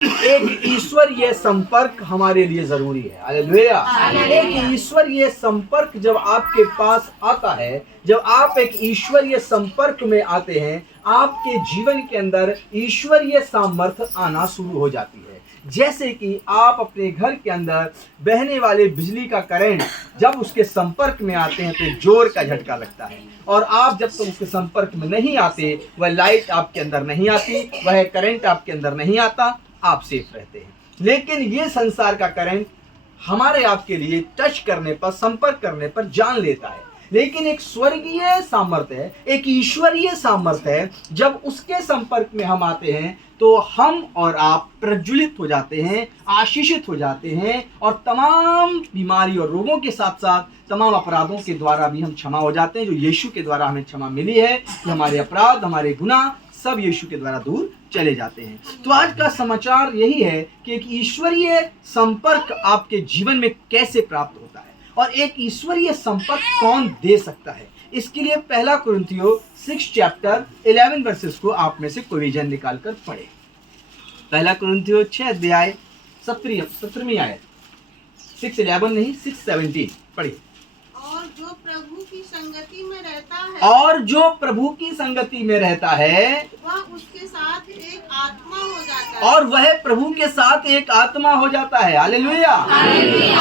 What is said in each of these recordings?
एक ईश्वरीय संपर्क हमारे लिए जरूरी है। हालेलुया। एक ईश्वरीय संपर्क जब आपके पास आता है, जब आप एक ईश्वरीय संपर्क में आते हैं, आपके जीवन के अंदर ईश्वरीय सामर्थ्य आना शुरू हो जाती है। जैसे कि आप अपने घर के अंदर बहने वाले बिजली का करंट जब उसके संपर्क में आते हैं तो जोर का झटका लगता है, और आप जब तक उसके संपर्क में नहीं आते, वह लाइट आपके अंदर नहीं आती, वह करंट आपके अंदर नहीं आता, आप सेफ रहते हैं। लेकिन ये संसार का करंट हमारे आपके लिए टच करने पर, संपर्क करने पर जान लेता है। लेकिन एक स्वर्गीय सामर्थ्य है, एक ईश्वरीय सामर्थ्य है, जब उसके संपर्क में हम आते हैं तो हम और आप प्रज्वलित हो जाते हैं, आशीषित हो जाते हैं, और तमाम बीमारी और रोगों के साथ साथ तमाम अपराधों के द्वारा भी हम क्षमा हो जाते हैं। जो यीशु के द्वारा हमें क्षमा मिली है, कि हमारे अपराध, हमारे गुनाह सब यीशु के द्वारा दूर चले जाते हैं। तो आज का समाचार यही है कि एक ईश्वरीय संपर्क आपके जीवन में कैसे प्राप्त होता है, और एक ईश्वरीय संपर्क कौन दे सकता है। इसके लिए पहला कुरिन्थियों 6 चैप्टर 11 वर्सेस को आप में से कोई जन निकाल कर पढ़े। पहला कुरिन्थियों 6 अध्याय 17वीं आयत, 6:11 नहीं 6:17 पढ़िए। और जो प्रभु की संगति में रहता है, और जो प्रभु की संगति में रहता है, वह उसके साथ एक आत्मा हो जाता है। और वह प्रभु के साथ एक आत्मा हो जाता है। हालेलुया।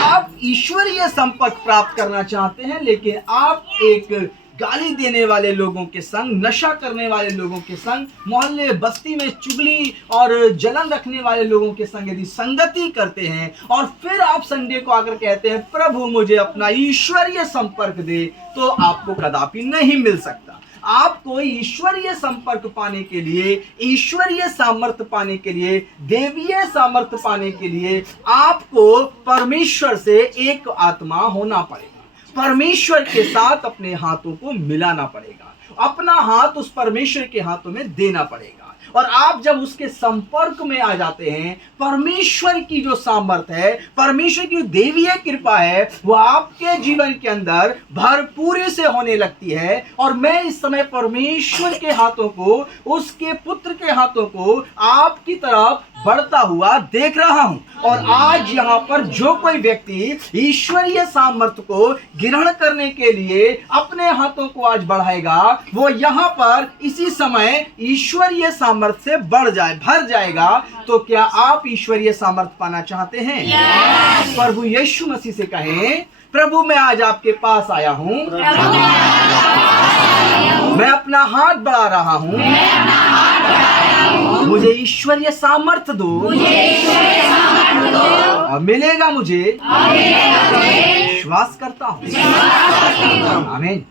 आप ईश्वरीय संपर्क प्राप्त करना चाहते हैं, लेकिन आप एक गाली देने वाले लोगों के संग, नशा करने वाले लोगों के संग, मोहल्ले बस्ती में चुगली और जलन रखने वाले लोगों के संग यदि संगति करते हैं, और फिर आप संडे को आकर कहते हैं प्रभु मुझे अपना ईश्वरीय संपर्क दे, तो आपको कदापि नहीं मिल सकता। आपको ईश्वरीय संपर्क पाने के लिए, ईश्वरीय सामर्थ्य पाने के लिए, देवीय सामर्थ्य पाने के लिए आपको परमेश्वर से एक आत्मा होना पड़ेगा। परमेश्वर के साथ अपने हाथों को मिलाना पड़ेगा, अपना हाथ उस परमेश्वर के हाथों में देना पड़ेगा। और आप जब उसके संपर्क में आ जाते हैं, परमेश्वर की जो सामर्थ्य है, परमेश्वर की देवीय कृपा है, वो आपके जीवन के अंदर भरपूरी से होने लगती है। और मैं इस समय परमेश्वर के हाथों को, उसके पुत्र के हाथों को आपकी तरफ बढ़ता हुआ देख रहा हूं। और आज यहाँ पर जो कोई व्यक्ति ईश्वरीय सामर्थ्य को ग्रहण करने के लिए अपने हाथों को आज बढ़ाएगा, वो यहाँ पर इसी समय ईश्वरीय सामर्थ्य से भर जाएगा। तो क्या आप ईश्वरीय सामर्थ्य पाना चाहते हैं? प्रभु यीशु मसीह से कहें, प्रभु मैं आज आपके पास आया हूँ, मैं अपना हाथ बढ़ा रहा हूँ, मुझे ईश्वरीय सामर्थ्य दो, और मिलेगा मुझे, विश्वास करता हूँ। आमीन।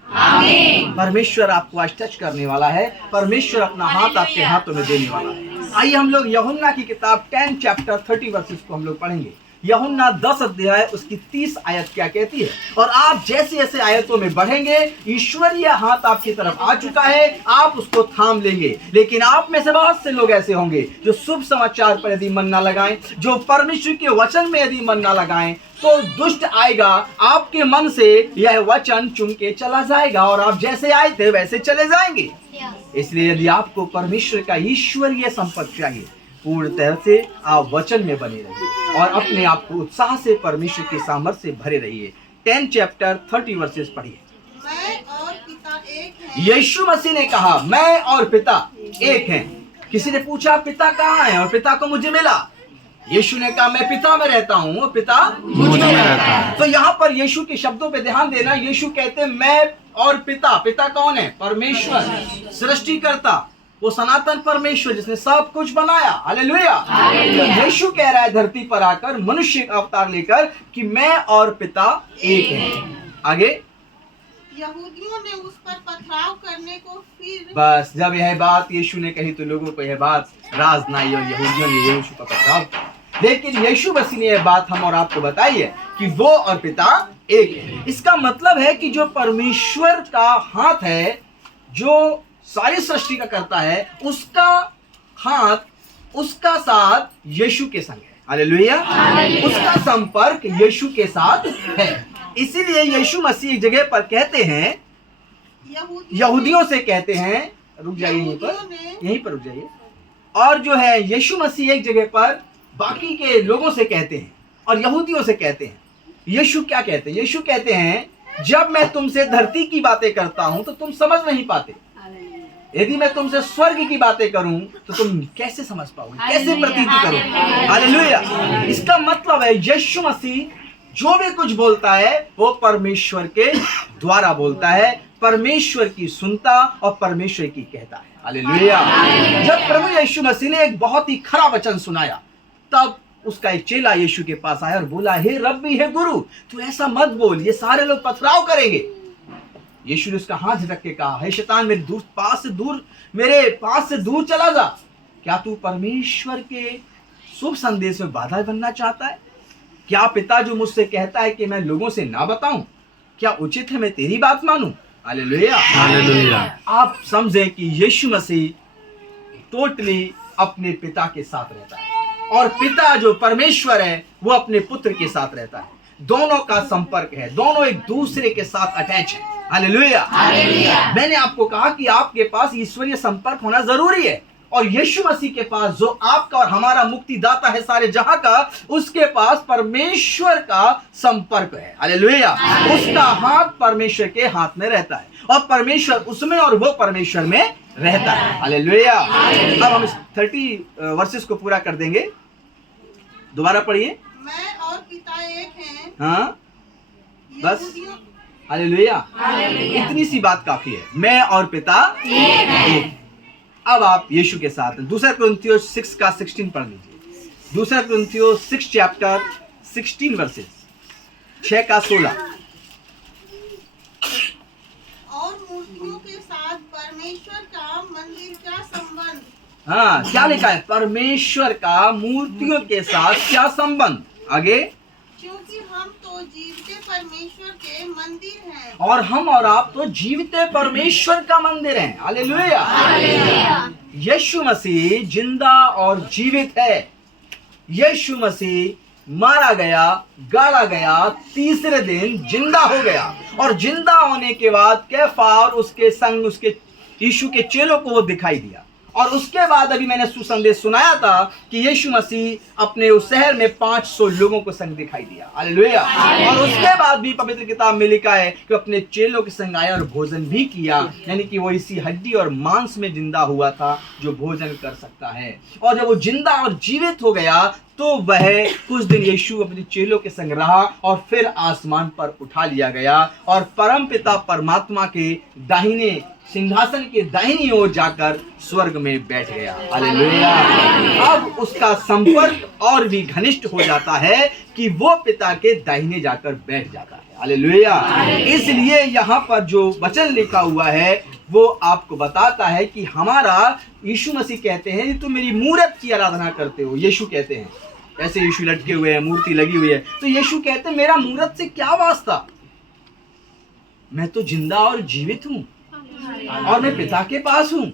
परमेश्वर आपको आज टच करने वाला है, परमेश्वर अपना हाथ आपके हाथों में देने वाला है। आइए हम लोग यूहन्ना की किताब 10 चैप्टर 30 वर्सेस को हम लोग पढ़ेंगे। यूहन्ना 10 अध्याय उसकी 30 आयत क्या कहती है। और आप जैसे जैसे आयतों में बढ़ेंगे, ईश्वरीय हाथ आपकी तरफ आ चुका है, आप उसको थाम लेंगे। लेकिन आप में से बहुत से लोग ऐसे होंगे जो शुभ समाचार पर यदि मन ना लगाएं, जो परमेश्वर के वचन में यदि मन ना लगाएं, तो दुष्ट आएगा, आपके मन से यह वचन चुन के चला जाएगा, और आप जैसे आए थे वैसे चले जाएंगे। इसलिए यदि आपको परमेश्वर का ईश्वरीय संपर्क चाहिए, पूर्ण तरह से आप वचन में बने रहिए और अपने आप को उत्साह से परमेश्वर के सामर्थ्य से भरे रहिए। 10 चैप्टर 30 वर्सेस पढ़िए। मैं और पिता एक हैं। यीशु मसीह ने कहा मैं और पिता एक हैं। किसी ने पूछा पिता कहाँ है, और पिता को मुझे मिला। यीशु ने कहा मैं पिता में रहता हूँ और पिता मुझ में रहता है। तो यहाँ पर यीशु के शब्दों पे ध्यान देना। यीशु कहते हैं मैं और पिता। पिता कौन है? परमेश्वर, सृष्टिकर्ता, वो सनातन परमेश्वर जिसने सब कुछ बनाया। हालेलुया। यीशु कह रहा है धरती पर आकर, मनुष्य का अवतार लेकर, कि मैं और पिता एक हैं। आगे यहूदियों ने उस पर पथराव करने को फिर, बस जब यह बात यीशु ने कही तो लोगों को यह बात राज न आई और यहूदियों ने यीशु का पथराव किया। लेकिन यीशु मसीह ने यह बात हम और आपको बताई है कि वो और पिता एक है। इसका मतलब है कि जो परमेश्वर का हाथ है, जो सारी सृष्टि का करता है, उसका हाथ, उसका साथ यीशु के संग है। हालेलुया। उसका संपर्क यीशु के साथ है। इसीलिए यीशु मसीह एक जगह पर कहते हैं, यहूदियों से कहते हैं, रुक जाइए यहीं पर रुक जाइए। और जो है यीशु मसीह एक जगह पर बाकी के लोगों से कहते हैं और यहूदियों से कहते हैं। यीशु क्या कहते हैं? यीशु कहते हैं जब मैं तुमसे धरती की बातें करता हूं तो तुम समझ नहीं पाते, यदि मैं तुमसे स्वर्ग की बातें करूं तो तुम कैसे समझ पाओगे, कैसे प्रतीति करोगे? हालेलुया। इसका मतलब है यीशु मसीह जो भी कुछ बोलता है वो परमेश्वर के द्वारा बोलता है, परमेश्वर की सुनता और परमेश्वर की कहता है। हालेलुया। जब प्रभु यीशु मसीह ने एक बहुत ही खरा वचन सुनाया, तब उसका एक चेला यीशु के पास आया और बोला, हे रब्बी, हे गुरु, तू ऐसा मत बोल, ये सारे लोग पथराव करेंगे। यीशु ने उसका हाथ झटक के कहा, हे शैतान, मेरे पास से दूर चला जा। क्या तू परमेश्वर के शुभ संदेश में बाधा बनना चाहता है? क्या पिता जो मुझसे कहता है कि मैं लोगों से ना बताऊं, क्या उचित है मैं तेरी बात मानूं? Hallelujah, hallelujah. आप समझें कि यीशु मसीह टोटली अपने पिता के साथ रहता है और पिता जो परमेश्वर है वो अपने पुत्र के साथ रहता है। दोनों का संपर्क है, दोनों एक दूसरे के साथ अटैच है। हालेलुया। मैंने आपको कहा कि आपके पास ईश्वरीय संपर्क होना जरूरी है और यीशु मसीह के पास जो आपका और हमारा मुक्तिदाता है सारे जहां का, उसके पास परमेश्वर का संपर्क है। हालेलुया। उसका हाथ परमेश्वर के हाथ में रहता है और परमेश्वर उसमें और वो परमेश्वर में रहता है। हालेलुया। अब हम 30 वर्सेस को पूरा कर देंगे। दोबारा पढ़िए। मैं और पिता एक हैं। हाँ, बस। हालेलुया। इतनी सी बात काफी है, मैं और पिता एक हैं। अब आप यीशु के साथ 2 कुरिन्थियों 6 का 16 पढ़ लीजिए। 2 कुरिन्थियों 6 चैप्टर 16 वर्सेस 6 का 16। और मूर्तियों के साथ परमेश्वर का मंदिर क्या संबंध? हाँ, क्या लिखा है? परमेश्वर का मूर्तियों के साथ क्या संबंध? आगे। क्योंकि हम तो जीवते परमेश्वर के मंदिर हैं। और हम और आप तो जीवते परमेश्वर का मंदिर हैं। हालेलुया। यीशु मसीह जिंदा और जीवित है। यीशु मसीह मारा गया, गाड़ा गया, तीसरे दिन जिंदा हो गया और जिंदा होने के बाद कैफा और उसके संग उसके यीशु के चेलों को वो दिखाई दिया। और उसके बाद अभी मैंने सुसंदेश सुनाया था कि यीशु मसीह अपने उस शहर में 500 लोगों को संग दिखाई दिया। हालेलुया। और उसके बाद भी पवित्र किताब में लिखा है कि अपने चेलों के संग आया और भोजन भी किया, यानी कि वो इसी हड्डी और मांस में जिंदा हुआ था जो भोजन कर सकता है। और जब वो जिंदा और जीवित हो गया तो वह कुछ दिन यीशु अपने चेलों के संग रहा और फिर आसमान पर उठा लिया गया और परमपिता परमात्मा के दाहिने सिंहासन के दाहिनी ओर जाकर स्वर्ग में बैठ गया। हालेलुया। अब उसका संपर्क और भी घनिष्ठ हो जाता है कि वो पिता के दाहिने जाकर बैठ जाता है। हालेलुया। इसलिए यहाँ पर जो वचन लिखा हुआ है वो आपको बताता है कि हमारा यीशु मसीह कहते हैं तुम मेरी मूरत की आराधना करते हो। यीशु कहते हैं, ऐसे यीशु लटके हुए हैं, मूर्ति लगी हुई है, तो यीशु कहते हैं मेरा मूरत से क्या वास्ता, मैं तो जिंदा और जीवित हूँ और मैं पिता के पास हूँ।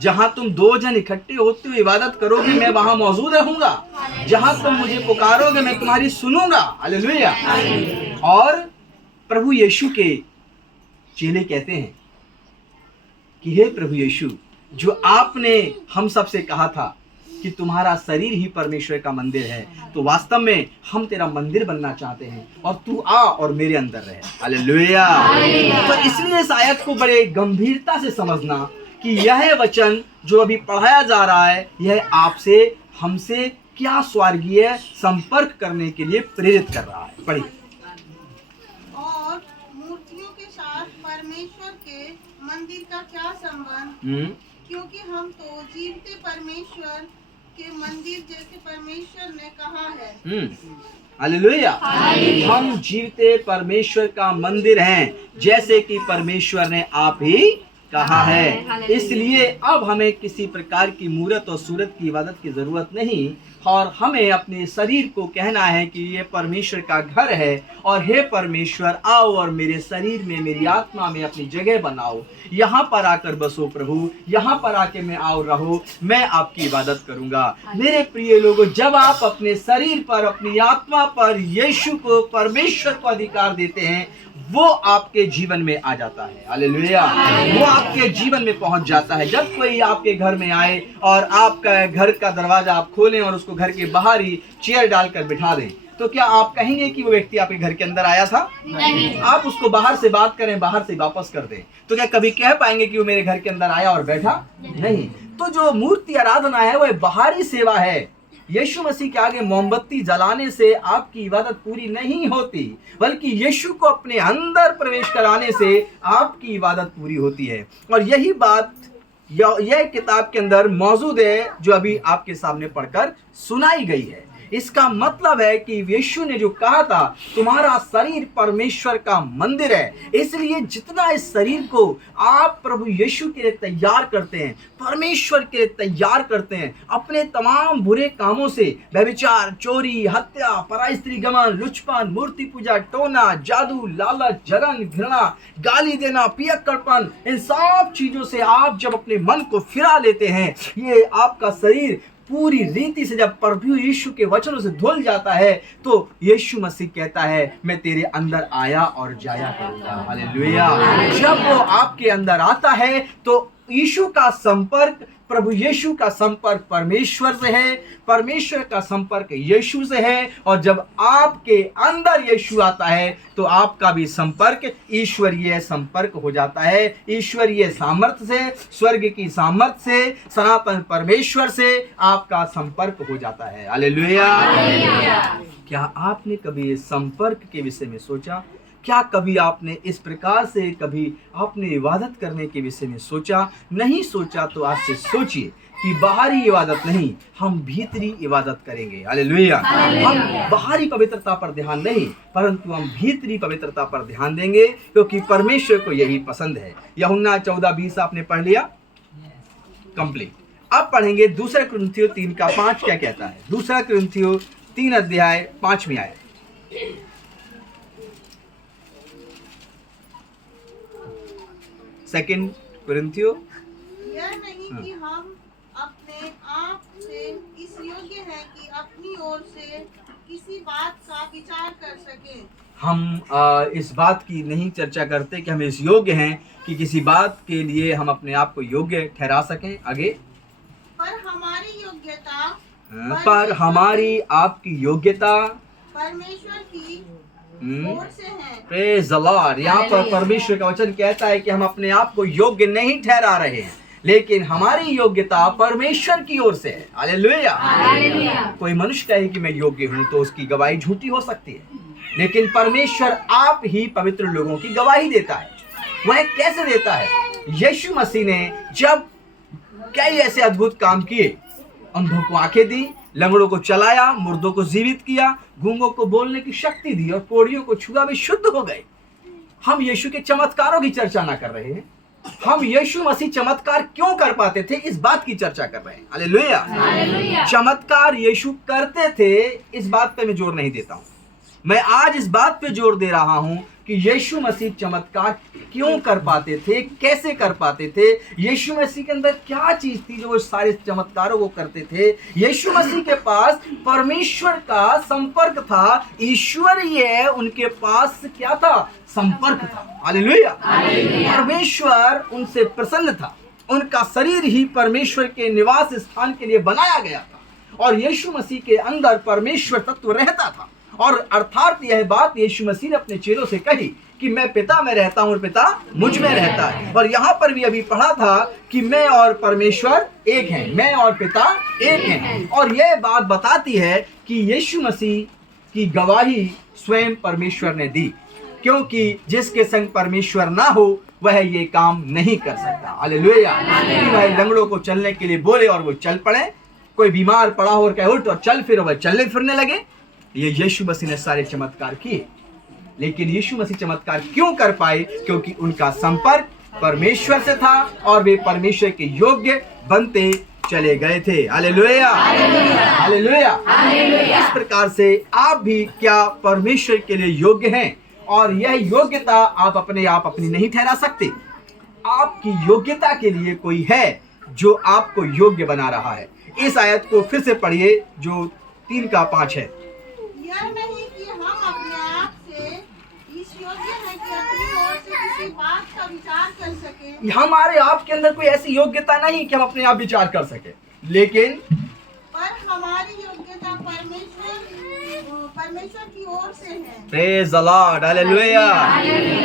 जहां तुम 2 जन इकट्ठे होते हो इबादत करोगे मैं वहां मौजूद रहूंगा। जहां तुम मुझे पुकारोगे मैं तुम्हारी सुनूंगा। हालेलुया। और प्रभु यीशु के चेले कहते हैं कि हे प्रभु यीशु, जो आपने हम सबसे कहा था कि तुम्हारा शरीर ही परमेश्वर का मंदिर है, तो वास्तव में हम तेरा मंदिर बनना चाहते हैं और तू आ और मेरे अंदर रहे। हालेलुया। तो इसलिए इस आयत को बड़े गंभीरता से समझना कि यह वचन जो अभी पढ़ाया जा रहा है यह आपसे हमसे क्या स्वर्गीय संपर्क करने के लिए प्रेरित कर रहा है। पढ़िए। और मूर्तियों के साथ परमेश्वर के मंदिर का क्या संबंध? क्योंकि हम तो जीवते परमेश्वर के मंदिर जैसे परमेश्वर ने कहा है। हालेलुया। हम जीवते परमेश्वर का मंदिर हैं जैसे कि परमेश्वर ने आप ही कहा है। इसलिए अब हमें किसी प्रकार की मूरत और सूरत की इबादत की जरूरत नहीं और हमें अपने शरीर को कहना है कि ये परमेश्वर का घर है और हे परमेश्वर आओ और मेरे शरीर में मेरी आत्मा में अपनी जगह बनाओ, यहाँ पर आकर बसो प्रभु, यहाँ पर आके मैं आओ रहो, मैं आपकी इबादत करूंगा। मेरे प्रिय लोगों, जब आप अपने शरीर पर अपनी आत्मा पर यीशु को परमेश्वर को अधिकार देते हैं वो आपके जीवन में आ जाता है। हालेलुया। वो आपके जीवन में पहुंच जाता है। जब कोई आपके घर में आए और आपका घर का दरवाजा आप खोलें और उसको घर के बाहर ही चेयर डालकर बिठा दें, तो क्या आप कहेंगे कि वो व्यक्ति आपके घर के अंदर आया था? नहीं। आप उसको बाहर से बात करें, बाहर से वापस कर दें, तो क्या कभी कह पाएंगे कि वो मेरे घर के अंदर आया और बैठा? नहीं। तो जो मूर्ति आराधना है वह बाहरी सेवा है। यीशु मसीह के आगे मोमबत्ती जलाने से आपकी इबादत पूरी नहीं होती, बल्कि यीशु को अपने अंदर प्रवेश कराने से आपकी इबादत पूरी होती है। और यही बात यह किताब के अंदर मौजूद है जो अभी आपके सामने पढ़कर सुनाई गई है। इसका मतलब है कि यीशु ने जो कहा था, तुम्हारा शरीर परमेश्वर का मंदिर है, इसलिए जितना इस शरीर को आप प्रभु यीशु के लिए तैयार करते हैं, परमेश्वर के लिए तैयार करते हैं, अपने तमाम बुरे कामों से, व्यभिचार, चोरी, हत्या, पराई स्त्री गमन, लुचपन, मूर्ति पूजा, टोना, जादू, लालच, जलन, घृणा, गाली देना, पियक्कड़पन, इन सब चीजों से आप जब अपने मन को फिरा लेते हैं, ये आपका शरीर पूरी रीति से जब प्रभु यीशु के वचनों से धुल जाता है, तो यीशु मसीह कहता है, मैं तेरे अंदर आया और जाया करूंगा। हालेलुया। जब वो आपके अंदर आता है तो यीशु का संपर्क, प्रभु यीशु का संपर्क परमेश्वर से है, परमेश्वर का संपर्क यीशु से है, और जब आपके अंदर यीशु आता है तो आपका भी संपर्क ईश्वरीय संपर्क हो जाता है। ईश्वरीय सामर्थ्य से, स्वर्ग की सामर्थ्य से, सनातन परमेश्वर से आपका संपर्क हो जाता है। हालेलुया। क्या आपने कभी इस संपर्क के विषय में सोचा? क्या कभी आपने इस प्रकार से कभी आपने इबादत करने के विषय में सोचा? नहीं सोचा तो आज से सोचिए कि बाहरी इबादत नहीं, हम भीतरी इबादत करेंगे। हालेलुया। हम बाहरी पवित्रता पर ध्यान नहीं, परंतु हम भीतरी पवित्रता पर ध्यान देंगे, क्योंकि परमेश्वर को यही पसंद है। यूहन्ना 14:20 आपने पढ़ लिया, कंप्लीट। अब पढ़ेंगे 2 कुरिन्थियों 3:5 क्या कहता है। 2 कुरिन्थियों 3 अध्याय 5वीं आयत। 2 कुरिन्थियों। यह नहीं कि हम अपने आप से इस योग्य हैं कि अपनी ओर से किसी बात का विचार कर सकें। हम इस बात की नहीं चर्चा करते कि हम इस योग्य हैं कि किसी बात के लिए हम अपने आप को योग्य ठहरा सकें। आगे, पर हमारी आपकी योग्यता परमेश्वर की ओर से है। Praise the Lord. यहाँ पर परमेश्वर का वचन कहता है कि हम अपने आप को योग्य नहीं ठहरा रहे हैं, लेकिन हमारी योग्यता परमेश्वर की ओर से है। हालेलुया। कोई मनुष्य कहे कि मैं योग्य हूँ तो उसकी गवाही झूठी हो सकती है, लेकिन परमेश्वर आप ही पवित्र लोगों की गवाही देता है। वह कैसे देता है? यीशु मसीह ने जब कई ऐसे अद्भुत काम किए, अंधों को आंखें दी, लंगड़ों को चलाया, मुर्दों को जीवित किया, गूंगों को बोलने की शक्ति दी और कोढ़ियों को छुआ वे शुद्ध हो गए। हम यीशु के चमत्कारों की चर्चा ना कर रहे हैं, हम यीशु मसीह चमत्कार क्यों कर पाते थे इस बात की चर्चा कर रहे हैं। हालेलुया। चमत्कार यीशु करते थे, इस बात पे मैं जोर नहीं देता हूं। मैं आज इस बात पे जोर दे रहा हूं कि यीशु मसीह चमत्कार क्यों कर पाते थे, कैसे कर पाते थे, यीशु मसीह के अंदर क्या चीज थी जो वो सारे चमत्कारों को करते थे। यीशु मसीह के पास परमेश्वर का संपर्क था, ईश्वरीय उनके पास क्या था? संपर्क था। हालेलुया। परमेश्वर उनसे प्रसन्न था, उनका शरीर ही परमेश्वर के निवास स्थान के लिए बनाया गया था, और यीशु मसीह के अंदर परमेश्वर तत्व रहता था। और अर्थात यह बात यीशु मसीह ने अपने चेलों से कही कि मैं पिता में रहता हूं और पिता मुझ में रहता है। और यहाँ पर भी अभी पढ़ा था कि मैं और परमेश्वर एक हैं, मैं और पिता एक हैं। और यह बात बताती है कि यीशु मसीह की गवाही स्वयं परमेश्वर ने दी, क्योंकि जिसके संग परमेश्वर ना हो वह ये काम नहीं कर सकता। हालेलुया। वह लंगड़ों को चलने के लिए बोले और वो चल पड़े, कोई बीमार पड़ा हो और कहे उठ और चल, फिर वह चलने फिरने लगे। ये यीशु मसीह ने सारे चमत्कार किए, लेकिन यीशु मसीह चमत्कार क्यों कर पाए? क्योंकि उनका संपर्क परमेश्वर से था और वे परमेश्वर के योग्य बनते चले गए थे। हालेलुया। हालेलुया। इस प्रकार से आप भी क्या परमेश्वर के लिए योग्य हैं? और यह योग्यता आप अपने आप अपनी नहीं ठहरा सकते। आपकी योग्यता के लिए कोई है जो आपको योग्य बना रहा है। इस आयत को फिर से पढ़िए जो 3:5 है। यह नहीं कि हम अपने आप से इस योग्य हैं कि उसकी बात का विचार कर सके। हमारे आपके अंदर कोई ऐसी योग्यता नहीं कि हम अपने आप विचार कर सके, लेकिन पर हमारी योग्यता परमेश्वर की ओर से है। Praise the lord, hallelujah.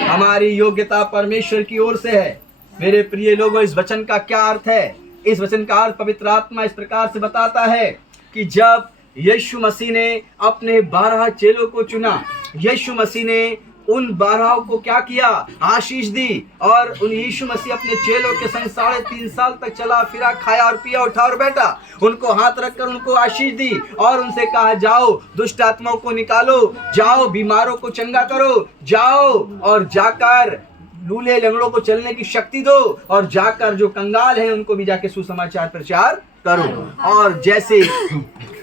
हमारी योग्यता परमेश्वर की ओर से है। मेरे प्रिय लोगों, इस वचन का क्या अर्थ है? इस वचन का अर्थ पवित्र आत्मा इस प्रकार से बताता है कि जब यीशु मसीह ने अपने 12 चेलों को चुना, यीशु मसीह ने उन 12 को क्या किया? आशीष दी। और उन यीशु मसीह अपने चेलों के संग 3.5 साल तक चला फिरा, खाया और पिया, उठा और बैठा। उनको हाथ रखकर उनको आशीष दी और उनसे कहा, जाओ दुष्ट आत्माओं को निकालो, जाओ बीमारों को चंगा करो, जाओ और जाकर लूले लंगड़ों को चलने की शक्ति दो, और जाकर जो कंगाल हैं उनको भी जाके सुसमाचार प्रचार करो। और जैसे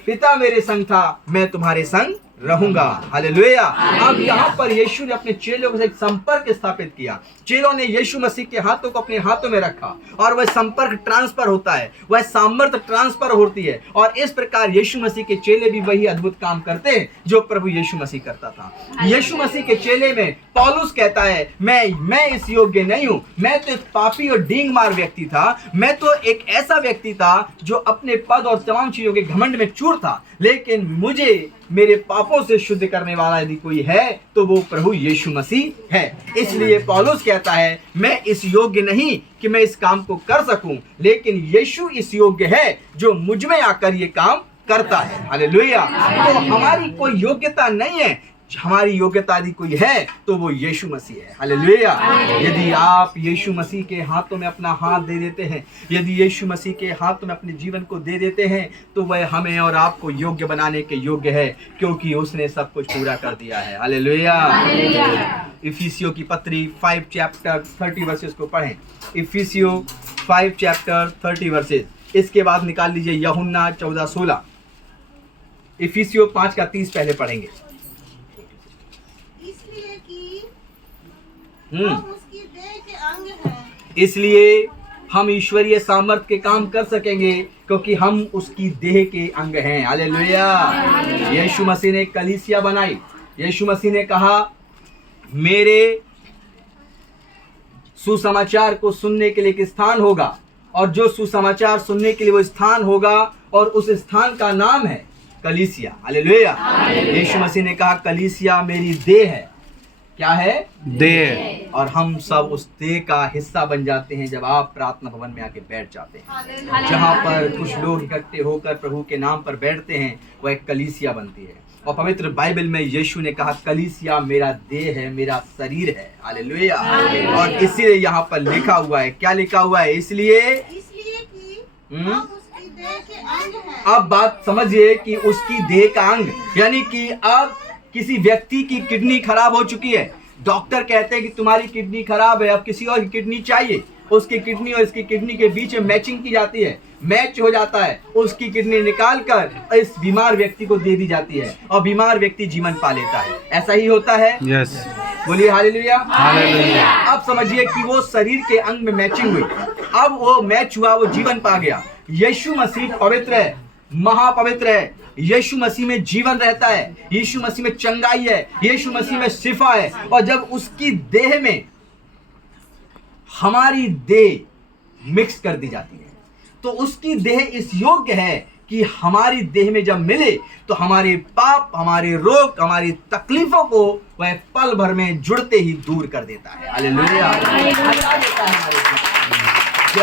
पिता मेरे संग था, मैं तुम्हारे संग रहूंगा। हालेलुया। अब यहाँ पर यीशु ने अपने चेलों के साथ एक संपर्क स्थापित किया। चेलों ने यीशु मसीह के हाथों को अपने हाथों में रखा और वह संपर्क ट्रांसफर होता है, वह सामर्थ्य ट्रांसफर होती है। और इस प्रकार यीशु मसीह के चेले भी वही अद्भुत काम करते हैं जो प्रभु यीशु मसीह करता था। यीशु मसीह के चेले में पौलुस कहता है, मैं इस योग्य नहीं हूँ, मैं तो एक पापी और डींग मार व्यक्ति था, मैं तो एक ऐसा व्यक्ति था जो अपने पद और तमाम चीजों के घमंड में चूर था, लेकिन मुझे मेरे पापों से शुद्ध करने वाला यदि कोई है तो वो प्रभु यीशु मसीह है। इसलिए पौलुस कहता है, मैं इस योग्य नहीं कि मैं इस काम को कर सकूं, लेकिन यीशु इस योग्य है जो मुझ में आकर ये काम करता है। हालेलुया। तो हमारी कोई योग्यता नहीं है, हमारी योग्यता यदि कोई है तो वो यीशु मसीह है। हालेलुया। यदि आप यीशु मसीह के हाथों में अपना हाथ दे देते हैं, यदि यीशु मसीह के हाथों में अपने जीवन को दे देते हैं, तो वह हमें और आपको योग्य बनाने के योग्य है, क्योंकि उसने सब कुछ पूरा कर दिया है। हालेलुया। इफिसियों की पत्री 5 चैप्टर 30 वर्सेस को पढ़ें। इफिसियों 5 चैप्टर 30 वर्सेस। इसके बाद निकाल लीजिए यूहन्ना 14:16। इफिसियों 5 का 30 पहले पढ़ेंगे। हम उसकी देह के अंग हैं। इसलिए हम ईश्वरीय सामर्थ्य के काम कर सकेंगे क्योंकि हम उसकी देह के अंग हैं। हालेलुया। यीशु मसीह ने कलीसिया बनाई। यीशु मसीह ने कहा, मेरे सुसमाचार को सुनने के लिए एक स्थान होगा, और जो सुसमाचार सुनने के लिए वो स्थान होगा, और उस स्थान का नाम है कलीसिया। हालेलुया। यीशु मसीह ने कहा, कलीसिया मेरी देह है। क्या है? देह। और हम सब उस देह का हिस्सा बन जाते हैं जब आप प्रार्थना भवन में आके बैठ जाते हैं। जहाँ पर कुछ लोग इकट्ठे होकर प्रभु के नाम पर बैठते हैं, वह एक कलीसिया बनती है। और पवित्र बाइबल में यीशु ने कहा, कलीसिया मेरा देह है, मेरा शरीर है। हालेलुया। और इसीलिए यहाँ पर लिखा हुआ है, क्या लिखा हुआ है? इसलिए कि हम उसकी देह के अंग हैं। अब बात समझिए कि उसकी देह का अंग, यानी कि अब किसी व्यक्ति की किडनी खराब हो चुकी है, डॉक्टर कहते हैं कि तुम्हारी किडनी खराब है, अब किसी और की किडनी चाहिए। उसकी किडनी और इसकी किडनी के बीच में मैचिंग की जाती है, मैच हो जाता है, उसकी किडनी निकाल कर इस बीमार व्यक्ति को दे दी जाती है और बीमार व्यक्ति जीवन पा लेता है। ऐसा ही होता है। यस। बोलिए हालेलुया। हालेलुया। अब समझिए कि वो शरीर के अंग में मैचिंग हुई, अब वो मैच हुआ, वो जीवन पा गया। यीशु मसीह पवित्र है, महापवित्र है। यीशु मसीह में जीवन रहता है, यीशु मसीह में चंगाई है, यीशु मसीह में शिफा है। और जब उसकी देह में हमारी देह मिक्स कर दी जाती है, तो उसकी देह इस योग्य है कि हमारी देह में जब मिले तो हमारे पाप, हमारे रोग, हमारी तकलीफों को वह पल भर में जुड़ते ही दूर कर देता है। हालेलुया। हटा देता है हमारे साथ।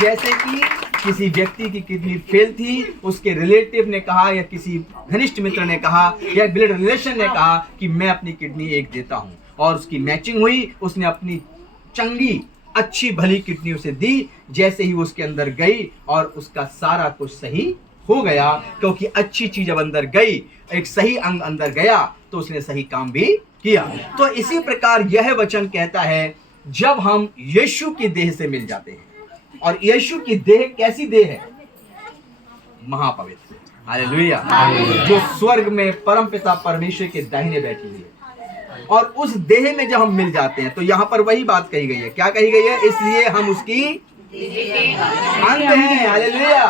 जैसे कि किसी व्यक्ति की किडनी फेल थी, उसके रिलेटिव ने कहा या किसी घनिष्ठ मित्र ने कहा या ब्लड रिलेशन ने कहा कि मैं अपनी किडनी एक देता हूं, और उसकी मैचिंग हुई, उसने अपनी चंगी अच्छी भली किडनी उसे दी। जैसे ही वो उसके अंदर गई और उसका सारा कुछ सही हो गया, क्योंकि अच्छी चीज अब अंदर गई, एक सही अंग अंदर गया, तो उसने सही काम भी किया। तो इसी प्रकार यह वचन कहता है, जब हम यीशु की देह से मिल जाते हैं, और यीशु की देह कैसी देह है? महापवित्र। हालेलुया। जो स्वर्ग में परमपिता परमेश्वर के दाहिने बैठी हुई है, और उस देह में जब हम मिल जाते हैं तो यहाँ पर वही बात कही गई है। क्या कही गई है? इसलिए हम उसकी अंग हैं। हालेलुया।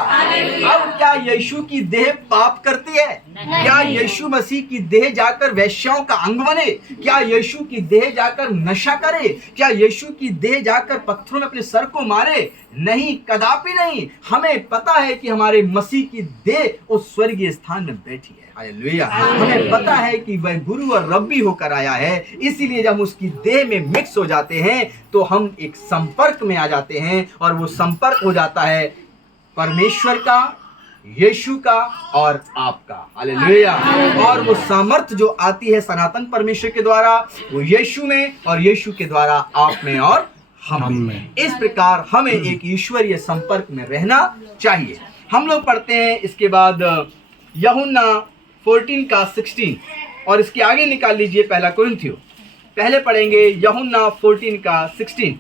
अब क्या यीशु की देह पाप करती है? क्या यीशु मसीह की देह जाकर वेश्याओं का अंग बने? क्या यीशु की देह जाकर नशा करे? क्या यीशु की देह जाकर पत्थरों में अपने सर को मारे? नहीं, कदापि नहीं। हमें पता है कि हमारे मसीह की देह उस स्वर्गीय स्थान में बैठी है। हालेलुया। हमें पता है कि वह गुरु और रब्बी होकर आया है, इसीलिए जब उसकी देह में मिक्स हो जाते हैं तो हम एक संपर्क में आ जाते हैं, और वो संपर्क हो जाता है परमेश्वर का, यीशु का और आपका। हालेलुया। और वो सामर्थ जो आती है सनातन परमेश्वर के द्वारा, वो यीशु में, और यीशु के द्वारा आप में और हम में। इस प्रकार हमें एक ईश्वरीय संपर्क में रहना चाहिए। हम लोग पढ़ते हैं इसके बाद यूहन्ना 14 का 16, और इसके आगे निकाल लीजिए पहला कुरिन्थियो। पहले पढ़ेंगे यूहन्ना 14 का 16।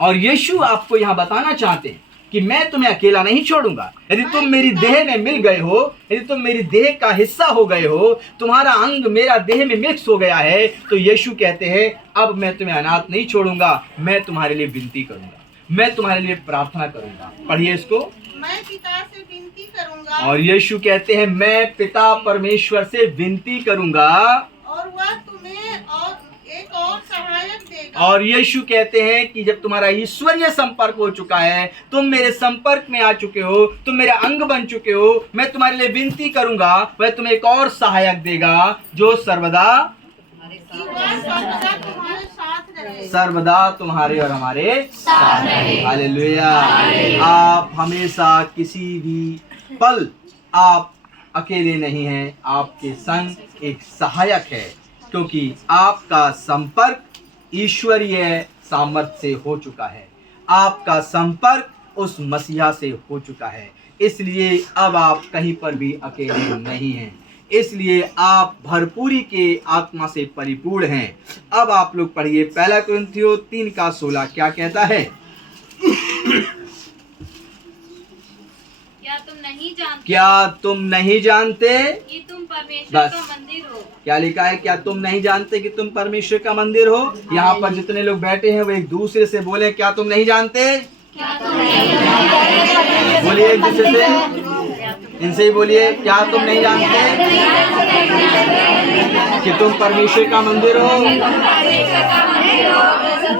और यीशु आपको यहाँ बताना चाहते हैं कि मैं तुम्हें अकेला नहीं छोड़ूंगा। यदि तुम मेरी देह में मिल गए हो, यदि तुम मेरी देह का हिस्सा हो गए हो, तुम्हारा अंग मेरा देह में मिक्स हो गया है, तो यीशु कहते हैं अब मैं तुम्हें अनाथ नहीं छोड़ूंगा, मैं तुम्हारे लिए विनती करूंगा, मैं तुम्हारे लिए प्रार्थना करूंगा। पढ़िए इसको। मैं पिता से विनती करूंगा, और यीशु कहते हैं मैं पिता परमेश्वर से विनती करूंगा, और वह तुम्हें और एक और सहायक देगा। और यीशु कहते हैं कि जब तुम्हारा ईश्वरीय संपर्क हो चुका है, तुम मेरे संपर्क में आ चुके हो, तुम मेरे अंग बन चुके हो, मैं तुम्हारे लिए विनती करूंगा, वह तुम्हें एक और सहायक देगा जो सर्वदा तुम्हारे साथ रहे। सर्वदा तुम्हारे और हमारे साथ रहे। हालेलुया। आप हमेशा किसी भी पल आप अकेले नहीं हैं, आपके संग एक सहायक है, क्योंकि आपका संपर्क ईश्वरीय सामर्थ्य से हो चुका है, आपका संपर्क उस मसीहा से हो चुका है, इसलिए अब आप कहीं पर भी अकेले नहीं हैं, इसलिए आप भरपूरी के आत्मा से परिपूर्ण हैं। अब आप लोग पढ़िए पहला कुरिन्थियो 3 का 16 क्या कहता है? क्या तुम नहीं जानते कि तुम परमेश्वर का मंदिर हो? क्या लिखा है? क्या तुम नहीं जानते कि तुम परमेश्वर का मंदिर हो? यहाँ पर जितने लोग बैठे हैं वो एक दूसरे से बोले क्या तुम नहीं जानते? बोलिए एक दूसरे से, इनसे ही बोलिए क्या तुम नहीं जानते कि तुम परमेश्वर का मंदिर हो?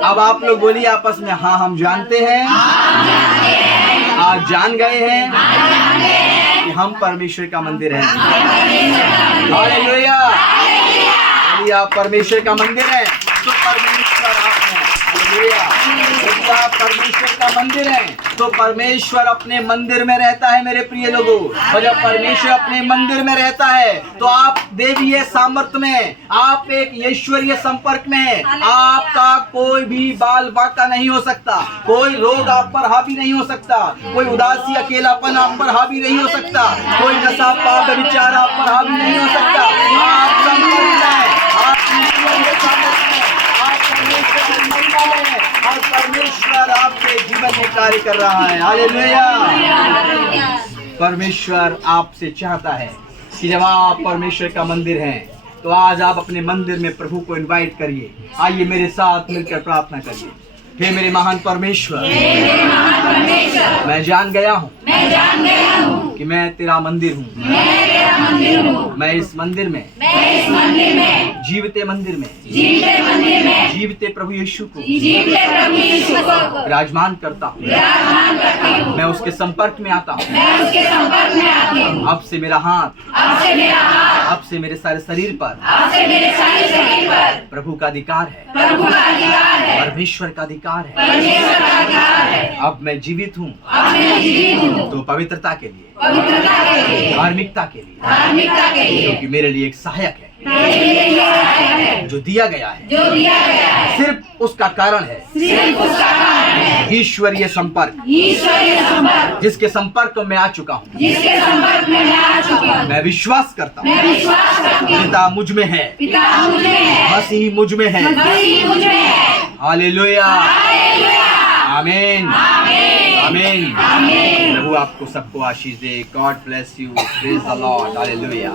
अब आप लोग बोलिए आपस में, हाँ हम जानते हैं, आज जान गए हैं कि हम परमेश्वर का मंदिर हैं। हालेलुया। यदि आप परमेश्वर का मंदिर है तो परमेश्वर आप हैं। हालेलुया। यदि आप परमेश्वर का मंदिर है तो परमेश्वर अपने मंदिर में रहता है मेरे प्रिय लोगों। और जब परमेश्वर अपने मंदिर में रहता है तो आप देवीय सामर्थ्य में, आप एक ईश्वरीय संपर्क में, आपका कोई भी बाल बांका नहीं हो सकता, कोई रोग आप पर हावी नहीं हो सकता, कोई उदासी अकेलापन आप पर हावी नहीं हो सकता, कोई नशा पाप विचार आप पर हावी नहीं हो सकता। आप संपर्क में, आप ईश्वरीय सामर्थ्य में, आप परमेश्वर की महिमा में, और परमेश्वर आपके जीवन में कार्य कर रहा है। हालेलुया। परमेश्वर आपसे चाहता है कि जब आप परमेश्वर का मंदिर हैं तो आज आप अपने मंदिर में प्रभु को इनवाइट करिए। आइए मेरे साथ मिलकर प्रार्थना करिए। हे मेरे महान परमेश्वर, मैं जान गया हूँ कि मैं तेरा मंदिर हूँ। मैं इस मंदिर में, जीवते मंदिर में, जीवते प्रभु यीशु को विराजमान करता हूँ। मैं उसके संपर्क में आता हूँ। अब से मेरा हाथ, अब से मेरे सारे शरीर पर प्रभु का अधिकार है, परमेश्वर का अधिकार है। अब मैं जीवित हूँ तो पवित्रता के लिए, धार्मिकता के लिए, क्योंकि मेरे लिए एक सहायक है जो दिया गया है। सिर्फ उसका कारण है ईश्वरीय संपर्क, जिसके संपर्क में आ चुका हूँ। मैं विश्वास करता हूँ पिता मुझ में है, मसीह मुझ में है। हालेलुया। आमीन। आमीन। प्रभु आपको सबको आशीष दे। God bless you. Praise the lord. Hallelujah.